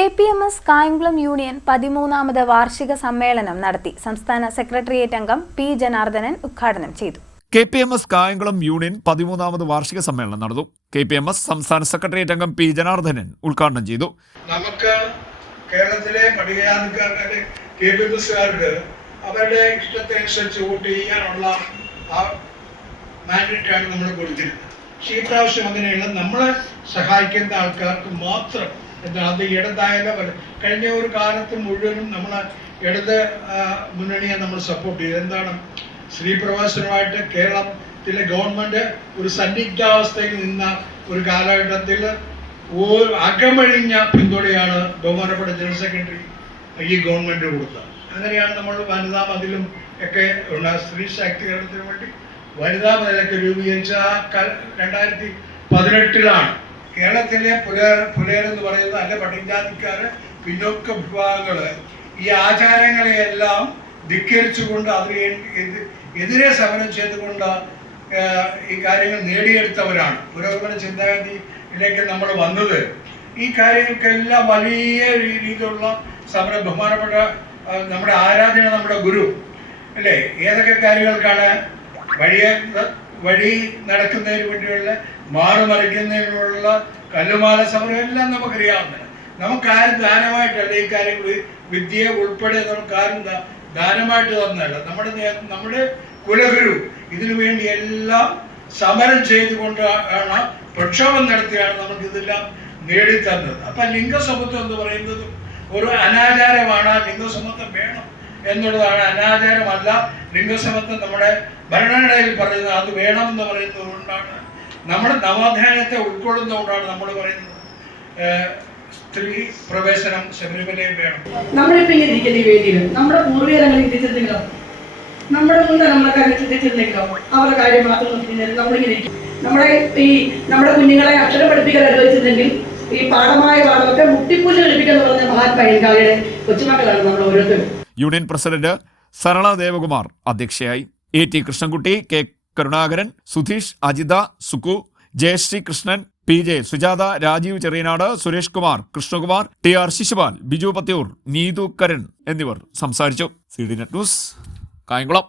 KPMS Kayamkulam union 13ാമത് വാർഷിക സമ്മേളനം നടത്തി. സംസ്ഥാന സെക്രട്ടേറിയറ്റ് അംഗം പി ജനാർദ്ദനൻ ഉദ്ഘാടനം ചെയ്തു. KPMS കായംകുളം യൂണിയൻ 13ാമത് വാർഷിക സമ്മേളനം നടന്നു. KPMS സംസ്ഥാന സെക്രട്ടേറിയറ്റ് അംഗം പി ജനാർദ്ദനൻ ഉദ്ഘാടനം ചെയ്തു. നമുക്ക് കേരളത്തിലെ പട്ടികജാതിക്കാർക്ക് KPMSകാർക്ക് അവരുടെ ഇഷ്ടത്തിനനുസരിച്ച് വോട്ട് ചെയ്യാനുള്ള മാൻഡേറ്റാണ് നമ്മൾ കൊടുത്തിരുന്നത്. പക്ഷേ ഈ പ്രാവശ്യം അങ്ങനെയുള്ള നമ്മളെ സഹായിക്കുന്ന ആൾക്കാർക്ക് മാത്രം അത് ഇടതായാലും കഴിഞ്ഞ ഒരു കാലത്ത് മുഴുവനും നമ്മൾ ഇടത് മുന്നണിയെ നമ്മൾ സപ്പോർട്ട് ചെയ്തു. എന്താണ് സ്ത്രീ പ്രവേശനമായിട്ട് കേരളത്തിലെ ഗവൺമെന്റ് ഒരു സന്നിഗ്ധാവസ്ഥയിൽ നിന്ന ഒരു കാലഘട്ടത്തിൽ അകമഴിഞ്ഞ പിന്തുണയാണ് ബഹുമാനപ്പെട്ട ജനറൽ സെക്രട്ടറി ഈ ഗവൺമെന്റ് കൊടുത്തത്. അങ്ങനെയാണ് നമ്മൾ വനിതാ മതിലും ഒക്കെ ഉള്ള സ്ത്രീ ശാക്തീകരണത്തിന് വേണ്ടി വനിതാ മതിലൊക്കെ രൂപീകരിച്ച 2018 കേരളത്തിലെ പുലയരെന്ന് പറയുന്നത് അല്ലെ പട്ടികജാതിക്കാര് പിന്നോക്ക വിഭാഗങ്ങള് ഈ ആചാരങ്ങളെയെല്ലാം ധിക്കരിച്ചുകൊണ്ട് അതിന് എതിരെ സമരം ചെയ്തുകൊണ്ട് ഈ കാര്യങ്ങൾ നേടിയെടുത്തവരാണ്. പുരോഗമന ചിന്താഗതിയിലേക്ക് നമ്മൾ വന്നത്. ഈ കാര്യങ്ങൾക്കെല്ലാം വലിയ രീതിയിലുള്ള സമരം ബഹുമാനപ്പെട്ട നമ്മുടെ ആരാധന നമ്മുടെ ഗുരു അല്ലേ ഏതൊക്കെ കാര്യങ്ങൾക്കാണ് വഴി നടക്കുന്നതിന് വേണ്ടിയുള്ള മാറുമറിക്കുന്നതിനുള്ള കല്ലുമാല സമരം എല്ലാം നമുക്കറിയാവുന്നതാണ്. നമുക്കാരും ദാനമായിട്ടല്ല ഈ കാര്യങ്ങൾ വിദ്യ ഉൾപ്പെടെ നമുക്കാരും ദാനമായിട്ട് തന്നല്ല. നമ്മുടെ കുലഗുരു ഇതിനു വേണ്ടി എല്ലാം സമരം ചെയ്തുകൊണ്ടാണ് പ്രക്ഷോഭം നടത്തിയാണ് നമുക്കിതെല്ലാം നേടിത്തന്നത്. അപ്പം ലിംഗസമത്വം എന്ന് പറയുന്നത് ഒരു അനാചാരമാണ്. ലിംഗസമത്വം വേണം എന്നുള്ളതാണ്, അനാചാരമല്ല. ലിംഗസമത്വം നമ്മുടെ ഭരണഘടനയിൽ പറയുന്നത് അത് വേണം എന്ന് പറയുന്നത് കൊണ്ടാണ്, നമ്മുടെ നവോത്ഥാനത്തെ ഉൾക്കൊള്ളുന്നതുകൊണ്ടാണ് നമ്മൾ പറയുന്നത് സ്ത്രീ പ്രവേശനം ശബരിമലയിൽ വേണം. നമ്മളിപ്പോ ഇങ്ങനെ ഇരിക്കുന്ന ഈ വേദിയിൽ നമ്മുടെ പൂർവ്വീകരങ്ങൾ ചിന്തിച്ചിരുന്നെങ്കിലോ, നമ്മുടെ മുന്നേ നമ്മളൊക്കെ ചിന്തിച്ചിരുന്നെങ്കിലോ, അവരുടെ കാര്യം മാത്രം നോക്കിയിരുന്നെങ്കിൽ നമ്മളിങ്ങനെ ഇരിക്കും. നമ്മുടെ കുഞ്ഞുങ്ങളെ അക്ഷരം പഠിപ്പിക്കാൻ അനുവദിച്ചിരുന്നെങ്കിൽ ഈ പാഠമൊക്കെ മുട്ടിപ്പൂജ കളിപ്പിക്കാന്ന് പറഞ്ഞ മഹാത്മായുടെ കൊച്ചുമക്കളാണ് നമ്മൾ ഓരോരുത്തരും. യൂണിയൻ പ്രസിഡന്റ് സരള ദേവകുമാർ അധ്യക്ഷയായി. AT Krishnankutty, K Karunakaran, Sudheesh, Ajitha, Sukku, Jayashree Krishnan, PJ Sujatha, Rajeev Cheriyanad, Suresh Kumar, Krishnakumar, TR Shishupal, Biju Pathiyoor, Neethu Karan എന്നിവർ സംസാരിച്ചു. CDNet news Kayamkulam.